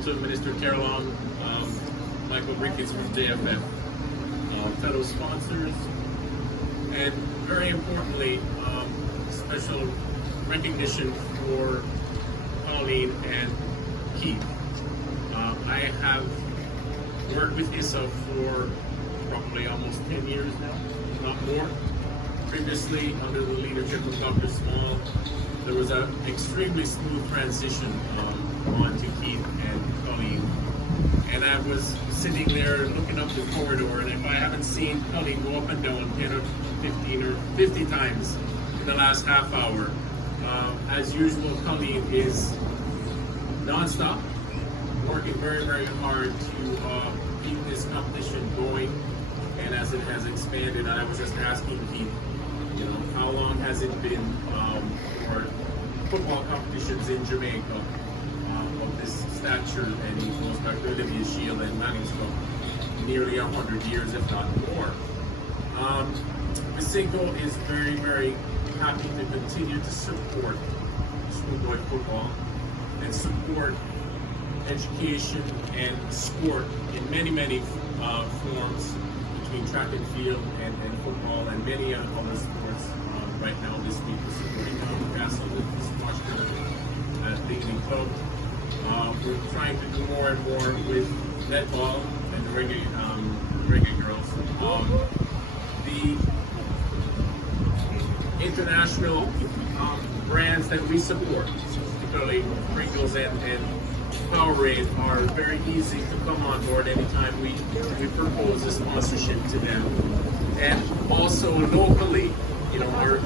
welcome to Minister Caroline, Michael Ricketts from JFF, fellow sponsors, and very importantly, special recognition for Pauline and Keith. I have worked with ISSA for probably almost 10 years now, if not more. Previously, under the leadership of Dr. Small, there was an extremely smooth transition on to Keith and Colleen. And I was sitting there looking up the corridor, and if I haven't seen Colleen go up and down 10 or 15 or 50 times in the last half hour, as usual, Colleen is non-stop, working very, very hard to keep this competition going. And as it has expanded, I was just asking Keith, how long has it been for football competitions in Jamaica of this stature? And he goes back to Olivia Shield and Manning's Cup, nearly 100 years, if not more. Misinko is very, very happy to continue to support schoolboy football and support education and sport in many, many forms, between track and field and football and many other sports. Right now, this week, we're supporting Newcastle with the squash tournament at the Evening Club. We're trying to do more and more with netball and the reggae girls. The international brands that we support, particularly Pringles and Powerade, are very easy to come on board anytime we propose a sponsorship to them. And also locally, our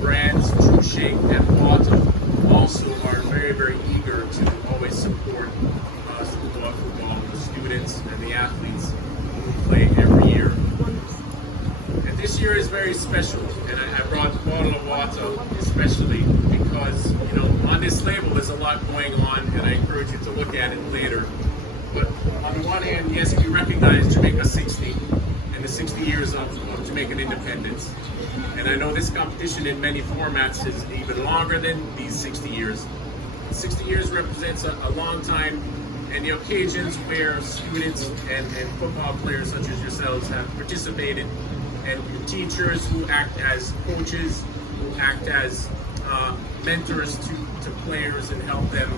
brands, True Shake and Water, also are very, very eager to always support schoolboy football, the students and the athletes who play every year. And this year is very special, and I brought a bottle of water especially because, on this label there's a lot going on, and I encourage you to look at it later. But on the one hand, yes, we recognize Jamaica 60 and the 60 years of Jamaican independence. And I know this competition in many formats is even longer than these 60 years. 60 years represents a long time, and the occasions where students and football players such as yourselves have participated, and teachers who act as coaches, who act as mentors to players and help them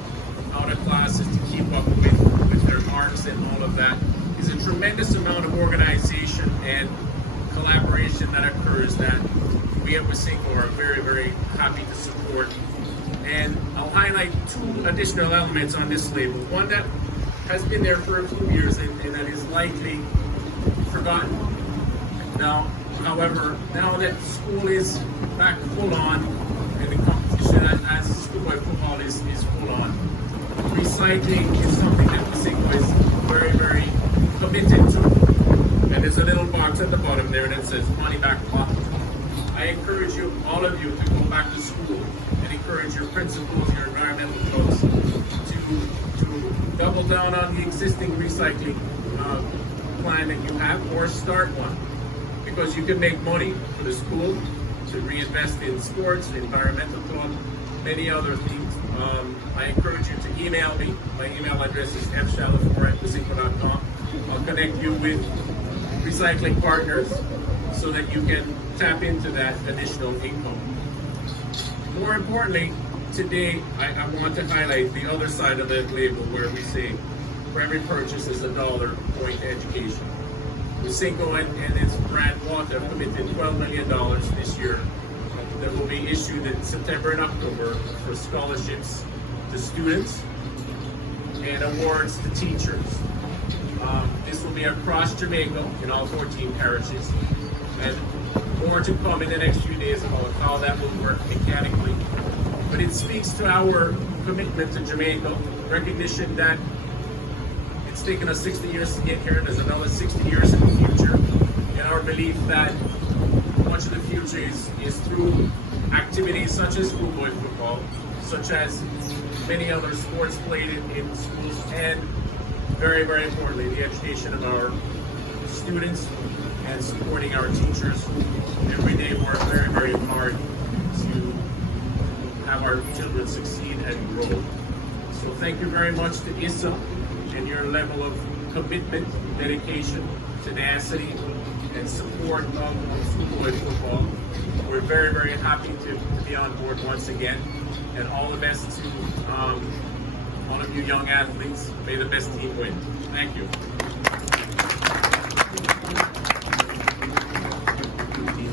out of classes to keep up with their marks and all of that, is a tremendous amount of organization and collaboration that occurs that we at Misinko are very, very happy to support. And I'll highlight two additional elements on this label. One that has been there for a few years and that is likely forgotten. Now, however, now that school is back full on and the competition as schoolboy football is full on, recycling is something that Misinko is very, very committed to. And there's a little box at the bottom there that says money back pocket. I encourage you, all of you, to go back to school and encourage your principals, your environmental folks to double down on the existing recycling plan that you have, or start one, because you can make money for the school to reinvest in sports, environmental club, many other things. I encourage you to email me. My email address is fshallow4@misinko.com. I'll connect you with recycling partners so that you can tap into that additional income. More importantly, today I want to highlight the other side of that label where we say for every purchase is $1 going to education. Misinko and its brand Water have committed $12 million this year that will be issued in September and October for scholarships to students and awards to teachers. This will be across Jamaica in all 14 parishes, and more to come in the next few days about how that will work mechanically. But it speaks to our commitment to Jamaica, recognition that it's taken us 60 years to get here, there's another 60 years in the future, and our belief that much of the future is through activities such as schoolboy football, such as many other sports played in schools, and very, very importantly, the education of our students and supporting our teachers who every day work very, very hard to have our children succeed and grow. So thank you very much to ISSA and your level of commitment, dedication, tenacity, and support of schoolboy football. We're very, very happy to be on board once again, and all the best to all of you young athletes. May the best team win. Thank you.